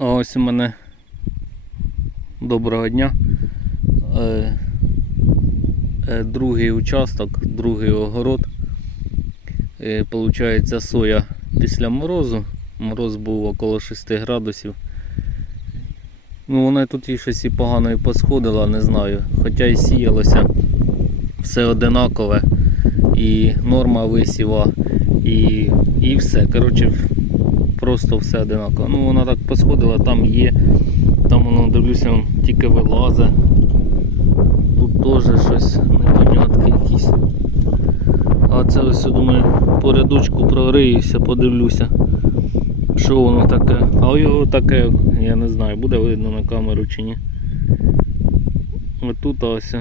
А ось у мене доброго дня. Е, е, другий участок, другий огород. Е, Получається соя після морозу. Мороз був около 6 градусів. Ну, вона тут і щось і погано і посходила, не знаю. Хоча і сіялося все одинакове. І норма висіва, і, і все. Коротше, просто все одинаково. Ну вона так посходила, там є, там воно дивлюся, вон тільки вилазить. Тут теж щось непонятки якісь. А це ось думаю, по рядочку прориюся, подивлюся. Що воно таке? А його таке, я не знаю, буде видно на камеру чи ні. Отут ось.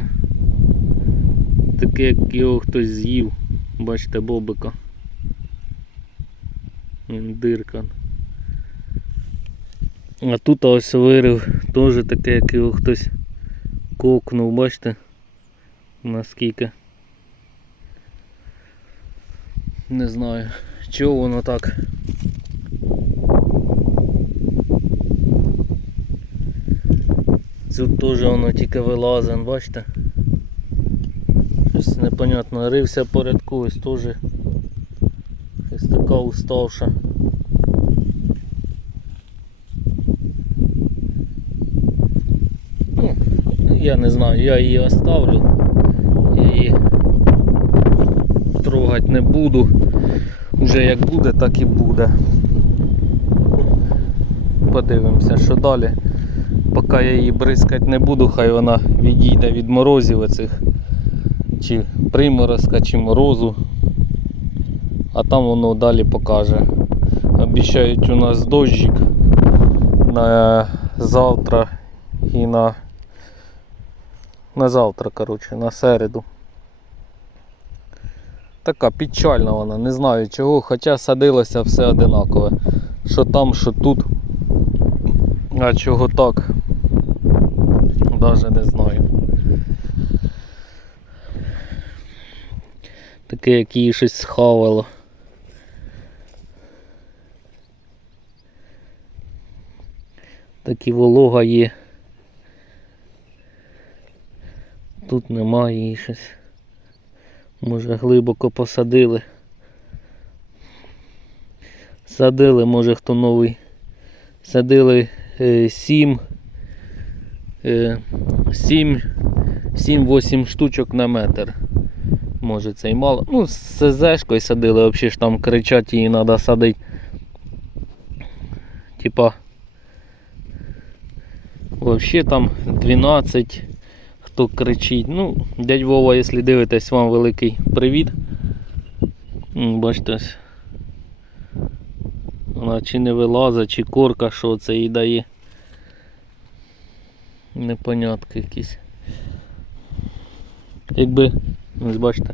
Таке, як його хтось з'їв. Бачите, бобика. Дирка. А тут ось вирив теж таке, як його хтось кокнув, бачите? Наскільки. Не знаю, чого воно так. Тут теж воно тільки вилазить, бачите? Щось непонятно, рився поряд когось теж. Щось така уставша. Ну, я не знаю, я її оставлю. Я її трогати не буду. Уже як буде, так і буде. Подивимося, що далі. Поки я її бризкати не буду, хай вона відійде від морозів оцих чи приморозка, чи морозу. А там воно далі покаже. Обіцяють у нас дощик на завтра і на, на завтра, коротше, на середу. Така печальна вона, не знаю чого, хоча садилося все одинакове. Що там, що тут. А чого так? Даже не знаю. Таке, як її щось схавало. Так і волога є. Тут немає її щось. Може глибоко посадили. Садили, може хто новий. Садили е, 7 е, 7 7-8 штучок на метр. Може це й мало. Ну, з СЗшкою садили, взагалі ж там кричать її треба садити. Типа Взагалі там 12 хто кричить. Ну, дядь Вова, якщо дивитесь, вам великий привіт. Бачите. Вона чи не вилазить, чи корка, що це їй дає. Непонятки якісь. Якби, ось бачите,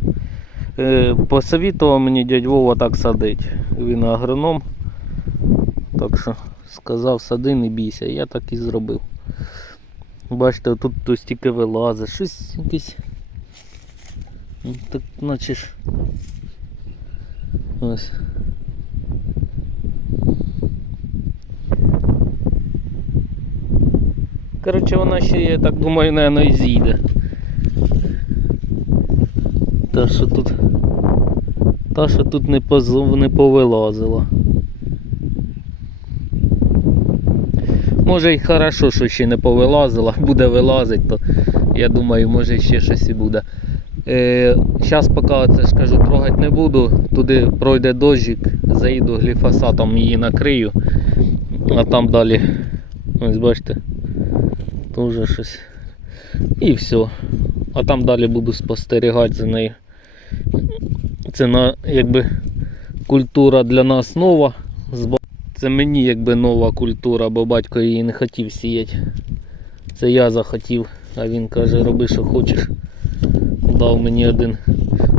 е, посовітував мені дядь Вова так садить. Він агроном. Так що сказав, сади, не бійся. Я так і зробив. Бачите, тут то стільки вилазить, щось якесь. Ну, Так наче ж. Ось. Коротше, вона ще, я так думаю, наверное, і з'їде. Та що тут. Та що тут не повилазила. Може і хорошо, що ще не повилазила, буде вилазить, то я думаю, може ще щось і буде. Е, Зараз поки це ж трогати не буду. Туди пройде дощик, заїду гліфосатом її накрию, а там далі, ось бачите, теж щось. І все. А там далі буду спостерігати за нею. Це на, якби культура для нас нова. Це мені якби нова культура, бо батько її не хотів сіяти. Це я захотів, а він каже, роби що хочеш. Дав мені один,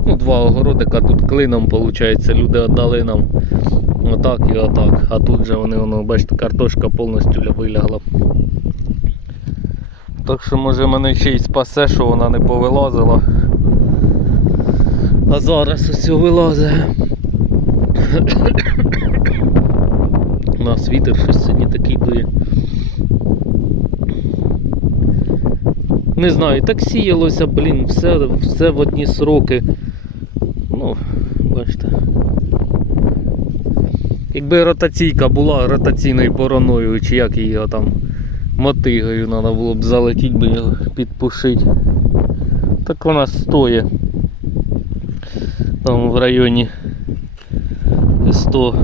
ну, два огородика, тут клином, виходить, люди віддали нам отак і отак. А тут же вони, воно, бачите, картошка повністю вилягла. Так що може мене ще й спасе, що вона не повилазила. А зараз ось вилазить. Нас вітер щось сьогодні такий дує. Не знаю, так сіялося, блін, все, все в одні сроки. Ну, бачите. Якби ротаційка була ротаційною бороною, чи як її там мотигою треба було б залетіти би його підпушити. Так вона стоїть. Там в районі 100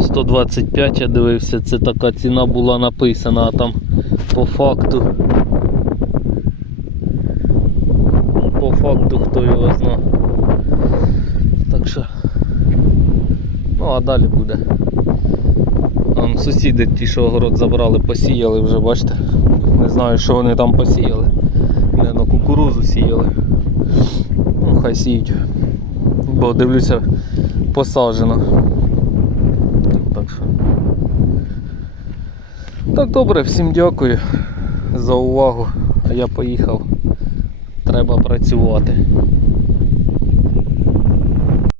125 я дивився, це така ціна була написана, а там по факту. По факту хто його зна. Так що. Ну а далі буде. Там сусіди ті, що огород забрали, посіяли вже, бачите. Не знаю, що вони там посіяли. Не на кукурузу сіяли. Ну, хай сіють. Бо дивлюся, посаджено. Так що. Так добре, всім дякую за увагу. А я поїхав. Треба працювати.